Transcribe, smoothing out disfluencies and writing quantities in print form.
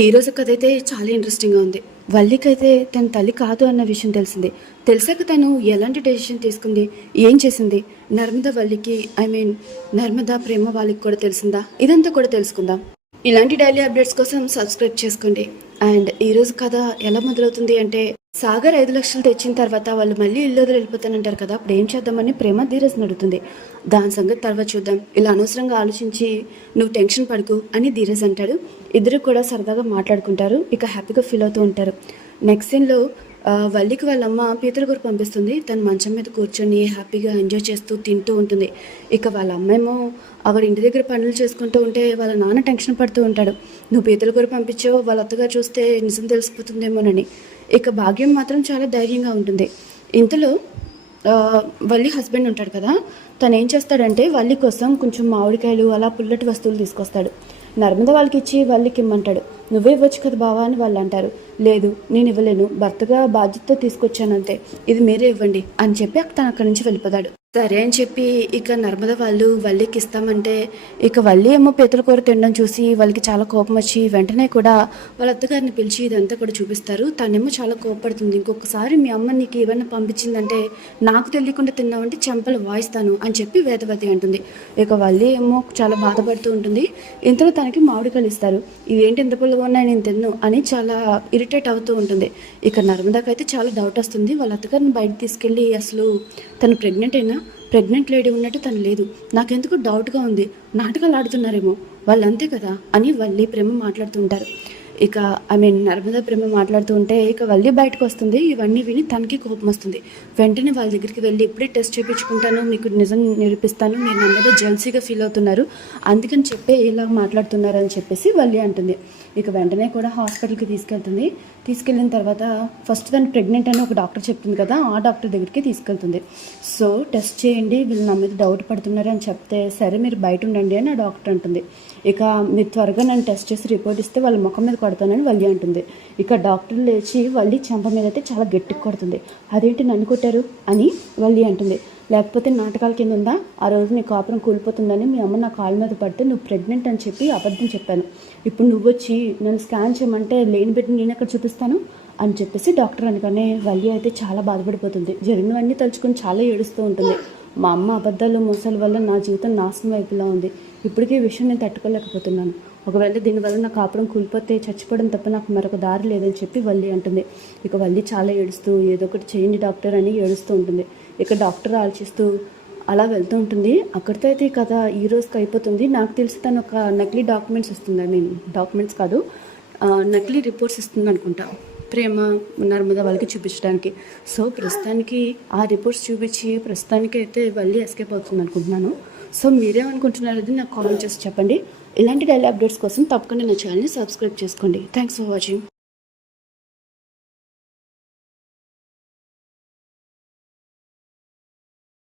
ఈ రోజు కథ అయితే చాలా ఇంట్రెస్టింగ్గా ఉంది. వల్లికైతే తన తల్లి కాదు అన్న విషయం తెలిసింది. తెలిసాక తను ఎలాంటి డెసిషన్ తీసుకుంది, ఏం చేసింది, నర్మద వల్లికి నర్మద ప్రేమ వాళ్ళకి కూడా తెలిసిందా, ఇదంతా కూడా తెలుసుకుందాం. ఇలాంటి డైలీ అప్డేట్స్ కోసం సబ్స్క్రైబ్ చేసుకోండి. అండ్ ఈరోజు కథ ఎలా మొదలవుతుంది అంటే, సాగర్ 5 లక్షలు తెచ్చిన తర్వాత వాళ్ళు మళ్ళీ ఇల్లు వదిలి వెళ్ళిపోతానంటారు కదా, అప్పుడు ఏం చేద్దామని ప్రేమ ధీరజ్ నడుతుంది. దాని సంగతి తర్వాత చూద్దాం, ఇలా అనవసరంగా ఆలోచించి నువ్వు టెన్షన్ పడుకు అని ధీరజ్ అంటాడు. ఇద్దరు కూడా సరదాగా మాట్లాడుకుంటారు, ఇక హ్యాపీగా ఫీల్ అవుతూ ఉంటారు. నెక్స్ట్ సీన్లో వల్లికి వాళ్ళమ్మ పీతల కూర పంపిస్తుంది. తను మంచం మీద కూర్చొని హ్యాపీగా ఎంజాయ్ చేస్తూ తింటూ ఉంటుంది. ఇక వాళ్ళ అమ్మేమో అక్కడ ఇంటి దగ్గర పనులు చేసుకుంటూ ఉంటే వాళ్ళ నాన్న టెన్షన్ పడుతూ ఉంటాడు. నువ్వు పీతల కూర పంపించావు, వాళ్ళ అత్తగారు చూస్తే నిజం తెలిసిపోతుందేమోనని. ఇక భాగ్యం మాత్రం చాలా ధైర్యంగా ఉంటుంది. ఇంతలో వల్లి హస్బెండ్ ఉంటాడు కదా, తను ఏం చేస్తాడంటే వల్లి కోసం కొంచెం మామిడికాయలు అలా పుల్లటి వస్తువులు తీసుకొస్తాడు. నర్మద వాళ్ళకి ఇచ్చి వల్లికి ఇమ్మంటాడు. నువ్వే ఇవ్వచ్చు కదా బావా అని వాళ్ళు అంటారు. లేదు, నేను ఇవ్వలేను, భర్తగా బాధ్యతతో తీసుకొచ్చానంతే, ఇది మీరే ఇవ్వండి అని చెప్పి తను అక్కడి నుంచి వెళ్ళిపోతాడు. సరే అని చెప్పి ఇక నర్మద వాళ్ళు వల్లికి ఇస్తామంటే ఇక వల్లి ఏమో పీతల కూర తినడం చూసి వాళ్ళకి చాలా కోపం వచ్చి వెంటనే కూడా వాళ్ళ అత్తగారిని పిలిచి ఇదంతా కూడా చూపిస్తారు. తనేమో చాలా కోపపడుతుంది. ఇంకొకసారి మీ అమ్మ నీకు ఏమన్నా పంపించిందంటే నాకు తెలియకుండా తిన్నావంటే చెంపలు వాయిస్తాను అని చెప్పి వేదవతి అంటుంది. ఇక వల్లి ఏమో చాలా బాధపడుతూ ఉంటుంది. ఇంతలో తనకి మామిడికాయలు ఇస్తారు. ఇవేంటి ఇంత పుల్లగా ఉన్నాయి, నేను తిన్ను అని చాలా ఇరిటేట్ అవుతూ ఉంటుంది. ఇక నర్మదాకైతే చాలా డౌట్ వస్తుంది. వాళ్ళ అత్తగారిని బయటకు తీసుకెళ్ళి అసలు తను ప్రెగ్నెంట్ లేడీ ఉన్నట్టు తను లేదు, నాకెందుకు డౌట్గా ఉంది, నాటకాలు ఆడుతున్నారేమో వాళ్ళు, అంతే కదా అని వల్లి ప్రేమ మాట్లాడుతుంటారు. ఇక నర్మదా ప్రేమ మాట్లాడుతూ ఉంటే ఇక వల్లి బయటకు వస్తుంది. ఇవన్నీ విని తనకి కోపం వస్తుంది. వెంటనే వాళ్ళ దగ్గరికి వెళ్ళి ఇప్పుడే టెస్ట్ చేయించుకుంటాను, మీకు నిజం నిరూపిస్తాను, మీరు నా మీద జెల్సీగా ఫీల్ అవుతున్నారు, అందుకని చెప్పే ఇలా మాట్లాడుతున్నారు అని చెప్పేసి వల్లి అంటుంది. ఇక వెంటనే కూడా హాస్పిటల్కి తీసుకెళ్ళిన తర్వాత ఫస్ట్ తను ప్రెగ్నెంట్ అని ఒక డాక్టర్ చెప్తుంది కదా, ఆ డాక్టర్ దగ్గరికి తీసుకెళ్తుంది. సో టెస్ట్ చేయండి, వీళ్ళు నా మీద డౌట్ పడుతున్నారు అని చెప్తే సరే మీరు బయట ఉండండి అని ఆ డాక్టర్ అంటుంది. ఇక మీరు త్వరగా నన్ను టెస్ట్ చేసి రిపోర్ట్ ఇస్తే వాళ్ళ ముఖం మీద కొడతానని వల్లి అంటుంది. ఇక డాక్టర్ లేచి వల్లి చెంప మీద అయితే చాలా గట్టిగా కొడుతుంది. అదేంటి నన్ను కొట్టారు అని వల్లి అంటుంది. లేకపోతే నాటకాల కింద ఉందా, ఆ రోజు నీ కాపురం కూలిపోతుందని మీ అమ్మ నా కాళ్ళ మీద పడితే నువ్వు ప్రెగ్నెంట్ అని చెప్పి అబద్ధం చెప్పాను, ఇప్పుడు నువ్వు వచ్చి నన్ను స్కాన్ చేయమంటే లేని బిడ్డని నేను ఎక్కడ చూపిస్తాను అని చెప్పేసి డాక్టర్ అనగానే వల్లి అయితే చాలా బాధపడిపోతుంది. జరిగినవన్నీ తలుచుకొని చాలా ఏడుస్తూ ఉంటుంది. మా అమ్మ అబద్ధాలు మోసాల వల్ల నా జీవితం నాశనం అయిపోలా ఉంది, ఇప్పటికీ ఈ విషయం నేను తట్టుకోలేకపోతున్నాను, ఒకవేళ దీనివల్ల నా కాపురం కూలిపోతే చచ్చిపోవడం తప్ప నాకు మరొక దారి లేదని చెప్పి వల్లి అంటుంది. ఇక వల్లి చాలా ఏడుస్తూ ఏదో ఒకటి చేయండి డాక్టర్ అని ఏడుస్తూ ఉంటుంది. ఇక డాక్టర్ ఆలోచిస్తూ అలా వెళ్తూ ఉంటుంది. అక్కడితో అయితే ఈ కథ ఈ రోజుకి అయిపోతుంది. నాకు తెలిసి తను ఒక నకిలీ డాక్యుమెంట్స్ ఇస్తుంది, డాక్యుమెంట్స్ కాదు, నకిలీ రిపోర్ట్స్ ఇస్తుంది అనుకుంటా, ప్రేమ నర్మదా వాళ్ళకి చూపించడానికి. సో ప్రస్తుతానికి ఆ రిపోర్ట్స్ చూపించి ప్రస్తుతానికి అయితే వల్లి ఎస్కేప్ అవుతుంది అనుకుంటున్నాను. సో మీరేమనుకుంటున్నారు అది నాకు కామెంట్ చేసి చెప్పండి. ఇలాంటి డైలీ అప్డేట్స్ కోసం తప్పకుండా నా ఛానల్ని సబ్స్క్రైబ్ చేసుకోండి. Thanks for watching.